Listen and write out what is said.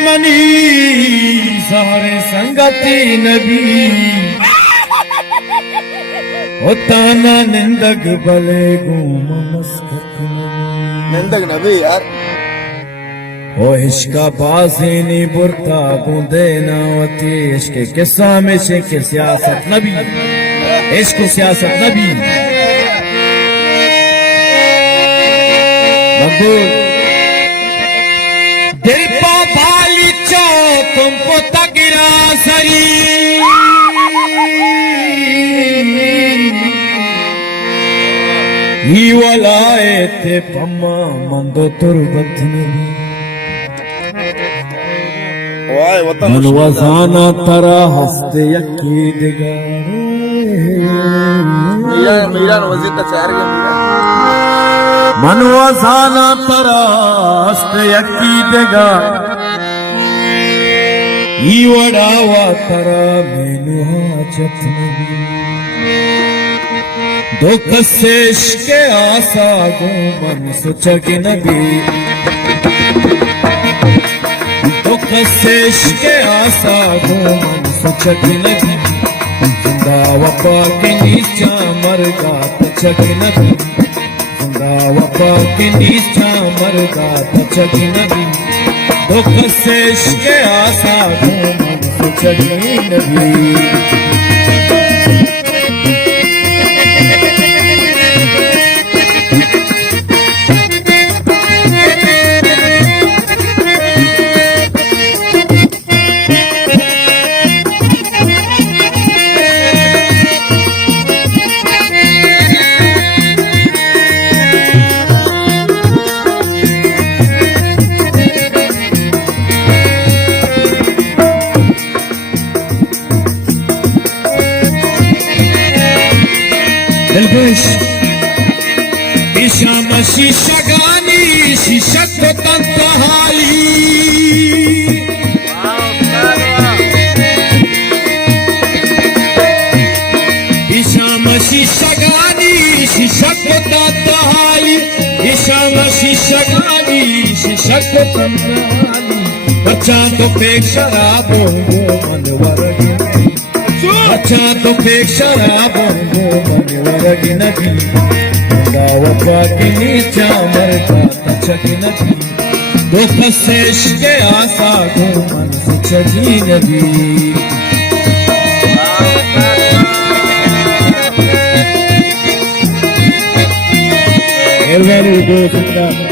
money सारे संगति नबी होताना निंदक भले गुम मस्कत निंदक नबी यार ओ इश्का बाजी नी बुरता बूंदे ना होती इश्क किस्सा में से के सियासत नबी इश्क सियासत नबी मकबूल दिल पा भाली चो तुमको तगिरा सरी ही वलाए ते पम्मा मंदो तुरबत नबी मनवजाना तरा हस्ते यकीदगा मीरा वजीर का चार के मीरा मनवजाना तरा हस्ते यकीदगा ई वडावा तरा मेनू हाजत नबी दुख से इश्के आसा गो मन सुचगी नबी से इश्के आसा गो मन सुचगी नबी जिंदा वफा के नीचा मरगा तचगी नबी जिंदा वफा के नीचा मरगा तचगी नबी दुख से इश्के आसा गो मन सुचगी नबी Elbeş İşama şişe gani şişe kotan tahali İşama şişe gani şişe kotan tahali İşama şişe gani şişe kotan tahali Baccha to pek şarabon go manvaragi अच्छा तो फेंक शराबों को मनवरगी नबी जिंदा वफा के नीचा मरता तचगी नबी दुख से इश्के आसा गो मन सुचगी नबी Elveru go